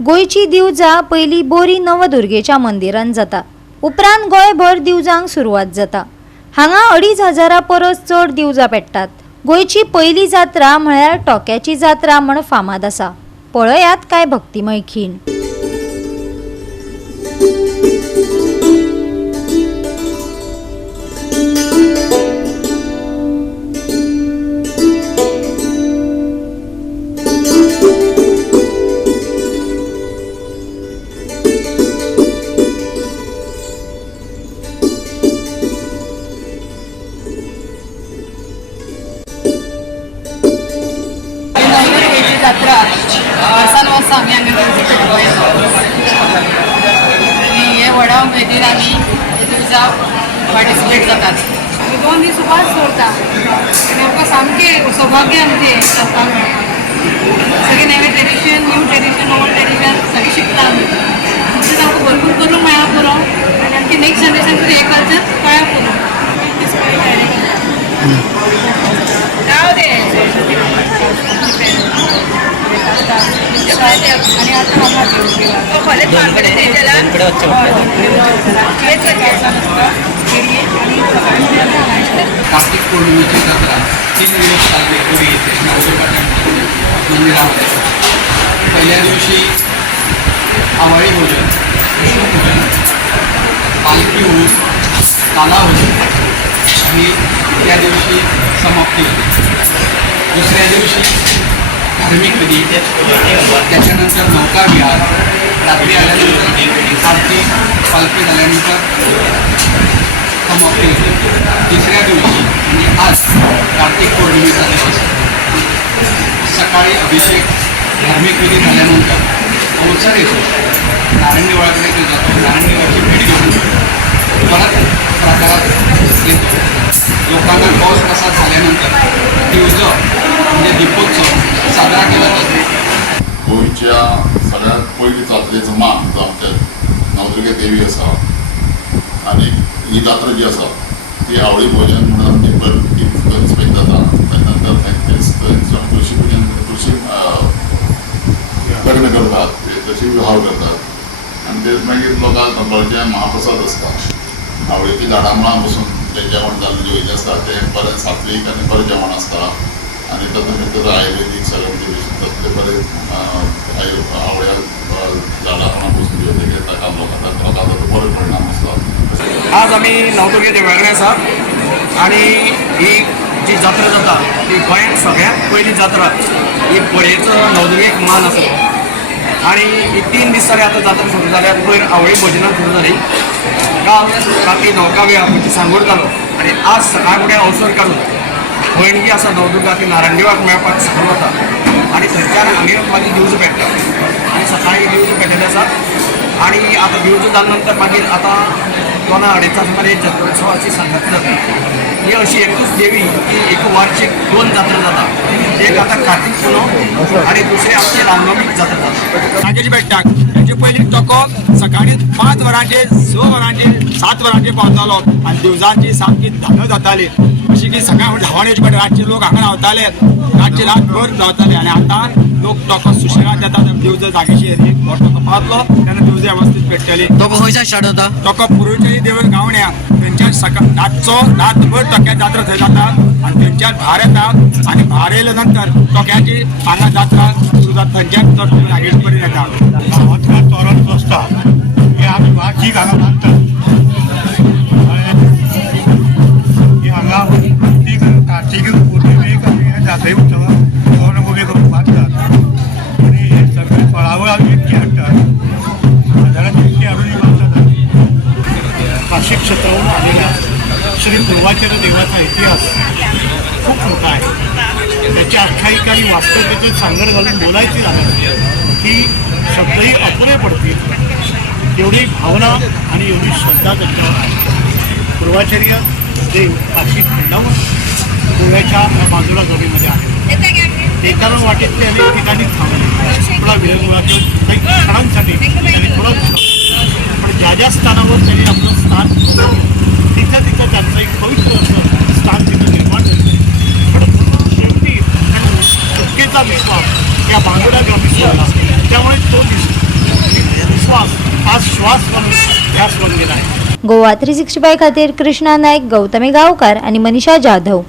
गोयची दिवजा पयली बोरी नवदुर्गेच्या मंदिरान जाता, उपरांत गोंयभर दिवजांक सुरवात जाता। हांगा 2500 परस चड दिवजा पेट्टात। गोयची पयली जात्रा म्हळ्यार टोक्याची जात्रा म्हण फामाद आसा। पळयात काय भक्तिमय खीण। जात्रा वर्सान आमी हांगा आनी हे व्हडा उमेदीन आमी दिवजा पार्टिसिपेट जातात। 2 दीस उपास दवरता आनी आमकां सामकें सौभाग्य आमचें जाता। सगळें नवे tradition, new tradition, old tradition सगळें शिकता आमी। तशेंच आमकां भरपूर करूंक मेळ्ळा पुरो आनी आमची नेक्स्ट जनरेशन सुद्दां हे कल्चर कळ्ळा पुरो। आणि आता कार्तिक पौर्णिमेची जात्रा 3 दिवस चालते पुरी येथे मंदिरामध्ये। पहिल्या दिवशी आवाळी भोजन, विष्णुपूजन, पालखी ऊस, काला भोजन आणि त्या दिवशी समाप्ती होते। दुसऱ्या दिवशी धार्मिक विधी, त्याच्यानंतर नौका विहार, रात्री आल्यानंतर आरती, पालखी झाल्यानंतर समाप्ती होते। तिसऱ्या दिवशी म्हणजे आज कार्तिक पौर्णिमेचा दिवस, सकाळी अभिषेक, धार्मिक विधी झाल्यानंतर अवसर येतो, नारायणदेवळाकडे जातो, नारायणदेवाची भेट घेऊन परत प्रकारात येतो। लोकांना पाऊस कसा झाल्यानंतर दिवस म्हणजे दीपोत्सव साजरा केला जातो। गोंयच्या सगळ्यात पयली जात्रेचो मान जो आमच्या नवदुर्गे देवी आसा आनी ही जात्रा जी आसा ती आवळी भोजन म्हणून आमची पार्टिसिपेट जाता। त्यानंतर तुळशी पूजन, तुळशी लग्न करतात, तशी विवाह करतात आणि तेच मागीर लोकांक दनपारचें महाप्रसाद आसता। आवळीची झाडां मुळां बसून जें जेवण जाल्लें जेवयेचें आसता तें बरें सात्वीक आनी बरें जेवण आसता आनी तातूंत भितर आयुर्वेदीक सगळें म्हणजे तसलें बरें आवळ्या झाडां मुळां बसून जेवयेचें ताका लोकांक बरे परिणाम आसता। आज आमी नवदुर्गे देवळा आसा आनी ही जी जात्रा जाता ती गोंयांत सगळ्यांत पयली जात्रा। ही पळयेचो नवदुर्गेक मान आसलो आनी ही 3 दीस जाले आतां जात्रा सुरू जाल्या। पयर आवळी भोजनां सुरू जाली, काल राती नौका विहार म्हणजे सांगोड जालो आनी आज सकाळ फुडें अवसर काडून भयणगी आसा नवदुर्गा ती नारायणदेवाक मेळपाक सकयल वता आनी थंयच्यान हांगा मागीर दिवज पेट्टा आनी सकाळी दिवज पेटलेले आसात आनी आतां दिवज जाले नंतर मागीर आतां 2-2:30 सुमारे जत्रोत्सवाची सांगता जाता। ही अशी एकूच देवी की एक वार्षिक 2 जात्रा जाता। एक आतां कार्तिक पुनव आनी दुसरी आमची रामनवमीक जात्रा जाता। नागेश बेट्टाक तेजे पयलीं टोको सकाळीं 5 वरांचेर, 6 वरांचेर, 7 वरांचेर पावतालो आनी दिवजांची सामकी धानो जाताली। अशी की सकाळ धांवण येवचे पडटा, रातचे लोक हांगा रावताले, रातचे रातभर रावताले आनी आतां लोक टोको सुशेगाद येतात। दिवज जागेचेर हो टोको पावतलो तेन्ना दिवज वेवस्थीत पेट्टली। टोको खंयच्यान स्टार्ट जाता? टोको पुरुचेरी देवळ गावण्या थंयच्यान सकाळ रातभर टोक्या जात्रा थंय जाता आनी थंयच्यान भार येता आनी भार येयल्या नंतर टोक्याची हांगा जात्रा सुरू जाता। थंयच्यान तो नागेश पर्यंत येता। गांवांतल्या तोरण बसता हे आमी वार्षिक हांगा बांदतात। हांगा प्रत्येक कार्तिक पौर्णिमेक आमी हे जात्रे उत्सवाक तोरण उबे करून बांदतात आनी हे सगळे फळावळ आमी विकती हाडटात। बाजारांत विकती हाडून ही बांदतात। काशी क्षेत्रावरून आलेल्या श्री पूर्वाचार्य देवाचा इतिहास खूप मोठा आहे। त्याची आख्यायिका आणि वास्तविकतेची सांगड घालून बोलायची झालं की शब्दही अपुरे पडतील, तेवढी भावना आणि एवढी श्रद्धा त्यांच्यावर आहे। पूर्वाचार्य देव काशी खंडावर गोव्याच्या बाजूला जोडीमध्ये आहे। एकाला वाटेत ते अनेक ठिकाणी थांबले, थोडा वेळ काही क्षणांसाठी आणि थोडा पण ज्या स्थानावर त्यांनी आपलं स्थान तिथं त्यांचं एक पवित्र असं स्थान तिथं निर्माण झालं। पण शेवटी सुटकेचा विश्वास या बांगोडा ग्रामस्थांना, त्यामुळे तो श्वास म्हणून ध्यास बनलेला आहे. गोवा 365 खातीर कृष्णा नायक, गौतमी गांवकार आणि मनीषा जाधव.